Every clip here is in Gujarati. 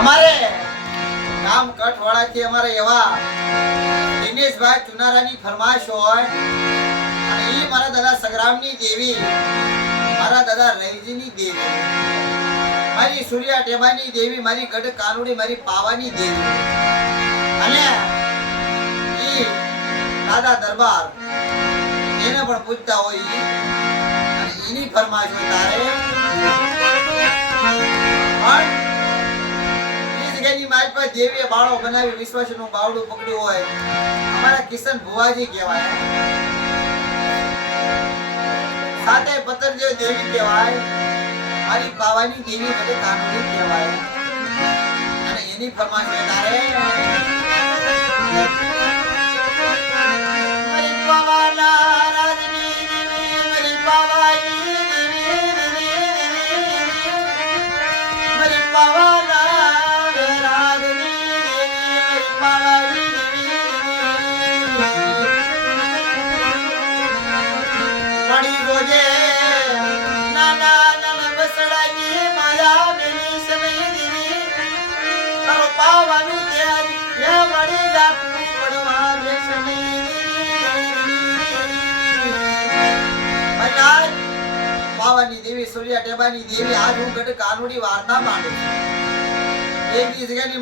અમારે ગામ કઠવાડાથી અમારે એવા દિનેશભાઈ ચુનારાની ફરમાશ હોય અને એ મારા દાદા સંગ્રામની દેવી, મારા દાદા રહીજીની દેવી, મારી સૂર્યા ટેબાની દેવી, મારી ગઢ કાનુડી, મારી પાવાની દેવી. અને એ દાદા દરબાર, એને પણ પૂછતા હોય અને એની ફરમાશ હોય તારે. પણ જગ્યાની માલ પર દેવીએ બાળો બનાવી વિશ્વાસનું બાવડું પકડ્યું હોય, અમારા કિશન ભુવાજી કહેવાય. સાથે પતંજલિ દેવી કહેવાય, મારી બાવાની દેવી બધે કાનૂની કહેવાય. અને એની ફરમાઈશ હોય તારે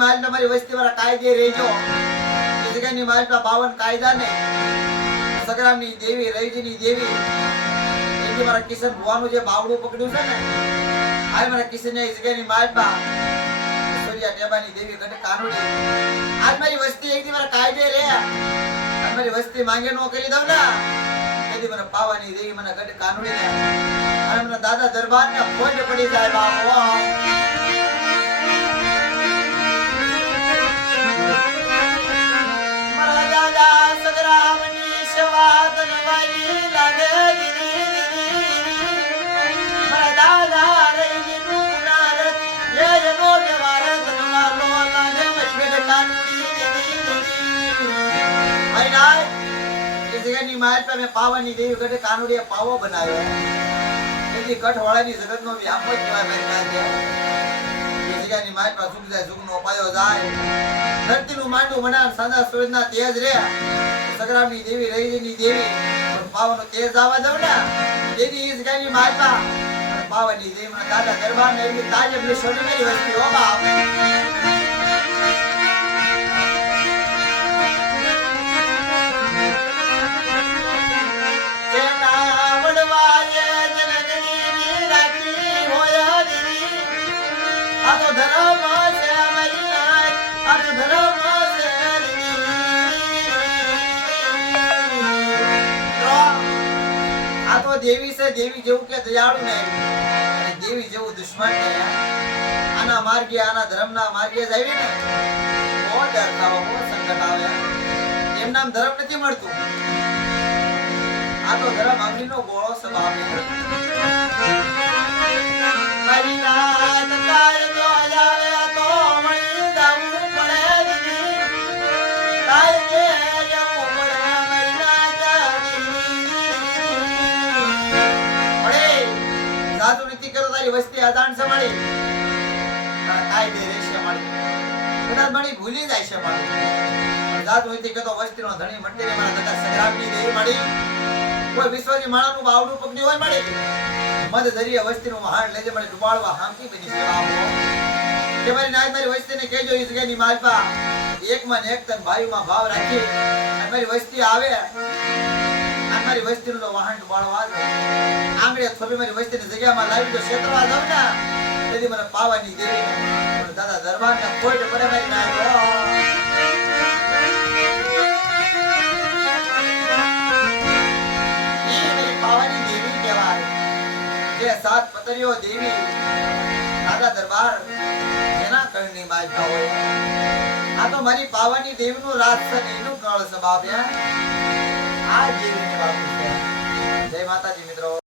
માલ તમારી વસ્તી વાળા કાયદે રહેજો. એ જગ્યાની માલ બાવન કાયદા ને સગરામની દેવી રહીજીની દેવી એ મારા કિશન ભુવાનું જે બાવડું પકડ્યું છે ને આ મારા કિશન એ જગ્યાની માલ સૂર્યા ટેબાની દેવી ગઢ કાનુડી. આજ મારી વસ્તી એક મારા કાયદે રે. આજ મારી વસ્તી માંગે નો કરી દઉં ને. તેથી મને પાવાની દેવી મને ગઢ કાનુડી ને. અને દાદા દરબાર ને ખોટ પડી જાય માલ પર મેં પાવાની દેવી ગઢ કાનુડિયા પાવો બનાવ્યો. તેથી કઠવાળાની જગતનો વ્યાપ જ કહેવાય મારી. એ જગ્યાની પર સુખ જાય સુખનો ઉપાયો જાય. ધરતીનું માંડું મનાન સાંધા સૂરજના તેજ રે સગરામની દેવી રહીની દેવી પાવા પાવાનો તેજ આવવા દઉં ને. તેથી એ જગ્યાની પર પાવાની દેવી દાદા દરબાર ને એવી તાજે નહીં વસ્તી હો બાપ દેવી છે, દેવી જેવું કે દયાળુ ને. દેવી જેવું દુશ્મન ને આના માર્ગે, આના ધર્મના માર્ગે જ આવી ને બહુ ડર ખાવો બહુ સંકટ આવે. એમ નામ ધર્મ નથી મળતું. આ તો ધર્મ અગ્નિનો ગોળો સ્વભાવ હરિનાથ જાદુ નીતિ કરો, તારી વસ્તી અદાન છે મળી તારા કાયદે રહેશે મારી. કદાચ મારી ભૂલી જાય છે મળી સાધુ નીતિ નથી વસ્તી નો ધણી મંદિરે મારા દાદા સંગ્રામની દેવી મળી કોઈ વિશ્વની માળાનું બાવડું પકડ્યું હોય મારી. મધ દરિયા વસ્તીનું મહાન લેજે મને ડુબાડવા હાંકી બની સેવાઓ કે મારી નાય મારી વસ્તીને કહેજો એ જગ્યાની માલપા. એકમાં ને એક તન ભાઈઓમાં ભાવ રાખી મારી વસ્તી આવે. મારી વસ્તીનું વાહન જ આંગળે થોભી મારી વસ્તીની જગ્યામાં લાવી દો ક્ષેત્રમાં જાવ ને તેથી મને પાવાની દેવી મને દાદા દરબારને કોઈ પડે મારી ના સાત પતરીઓ દેવી દાદા દરબાર જેના કળની માલતા હોય. આ તો મારી પાવાની દેવીનું રાજ છે એનું કળ છે. આ દેવીની બાબુ છે. જય માતાજી મિત્રો.